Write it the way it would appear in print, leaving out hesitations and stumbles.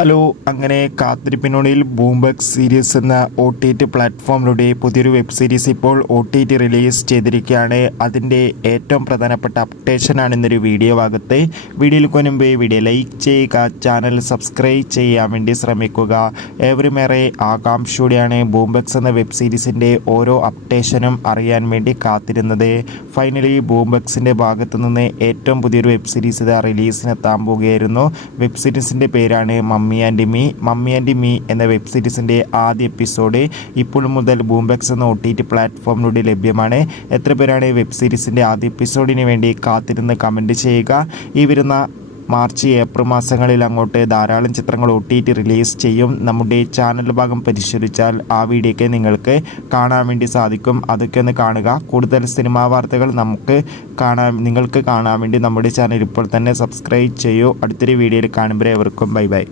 Hello, അങ്ങനെ കാത്തിരിപ്പിനുള്ളിൽ ബൂംബർഗ് series എന്ന OTT പ്ലാറ്റ്ഫോമിലൂടെ പുതിയൊരു വെബ് സീരീസ് ഇപ്പോൾ OTT റിലീസ് ചെയ്തിരിക്കുകയാണ്. അതിൻ്റെ ഏറ്റവും പ്രധാനപ്പെട്ട അപ്ഡേഷനാണ് ഇന്നൊരു വീഡിയോ ഭാഗത്ത്. വീഡിയോയിൽ മുൻപ് വീഡിയോ ലൈക്ക് ചെയ്യുക, ചാനൽ സബ്സ്ക്രൈബ് ചെയ്യാൻ വേണ്ടി ശ്രമിക്കുക. ഏവരുമേറെ ആകാംക്ഷയോടെയാണ് ബൂംബർഗ്സ് എന്ന വെബ് സീരീസിൻ്റെ ഓരോ അപ്ഡേഷനും അറിയാൻ വേണ്ടി കാത്തിരുന്നത്. ഫൈനലി ബൂംബർഗ്സിൻ്റെ ഭാഗത്തു നിന്ന് ഏറ്റവും പുതിയൊരു വെബ് സീരീസ് ഇതാ റിലീസിനെത്താൻ പോവുകയായിരുന്നു. വെബ് സീരീസിൻ്റെ പേരാണ് മമ്മി ആൻഡ് മീ എന്ന വെബ് സീരീസിൻ്റെ ആദ്യ എപ്പിസോഡ് ഇപ്പോൾ മുതൽ ബൂംബർഗ്സ് എന്ന OTT പ്ലാറ്റ്ഫോമിലൂടെ ലഭ്യമാണ്. എത്ര പേരാണ് വെബ് സീരീസിൻ്റെ ആദ്യ എപ്പിസോഡിന് വേണ്ടി കാത്തിരുന്ന് കമൻറ്റ് ചെയ്യുക. ഈ വരുന്ന മാർച്ച് ഏപ്രിൽ മാസങ്ങളിൽ അങ്ങോട്ട് ധാരാളം ചിത്രങ്ങൾ OTT റിലീസ് ചെയ്യും. നമ്മുടെ ചാനൽ ഭാഗം പരിശോധിച്ചാൽ ആ വീഡിയോയ്ക്ക് നിങ്ങൾക്ക് കാണാൻ വേണ്ടി സാധിക്കും. അതൊക്കെ ഒന്ന് കാണുക. കൂടുതൽ സിനിമാ വാർത്തകൾ നിങ്ങൾക്ക് കാണാൻ വേണ്ടി നമ്മുടെ ചാനൽ ഇപ്പോൾ തന്നെ സബ്സ്ക്രൈബ് ചെയ്യൂ. അടുത്തൊരു വീഡിയോയിൽ കാണുമ്പോൾ എവർക്കും ബൈ ബൈ.